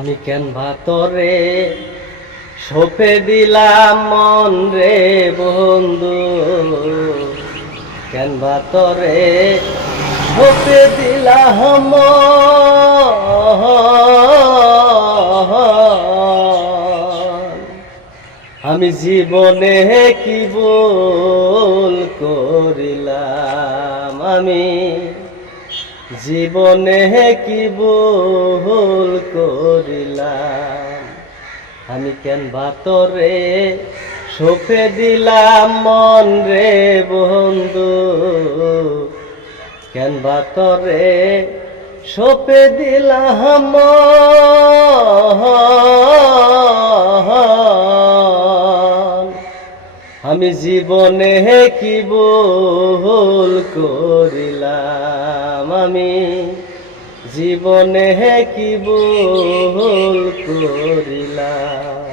আমি কেন ভাতরে সপে দিলাম মন রে বন্ধু, কেন ভাতরে সপে দিলাম মন। আমি জীবনে কি ভুল করিলাম, আমি জীবনে কি ভুল করিলাম। আমি কেন ভাতরে সপে দিলাম মন রে বন্ধু, কেন ভাতরে সপে দিলাম মন। আমি জীবনে কি ভুল করিলাম, আমি জীবনে কি ভুল করিলাম।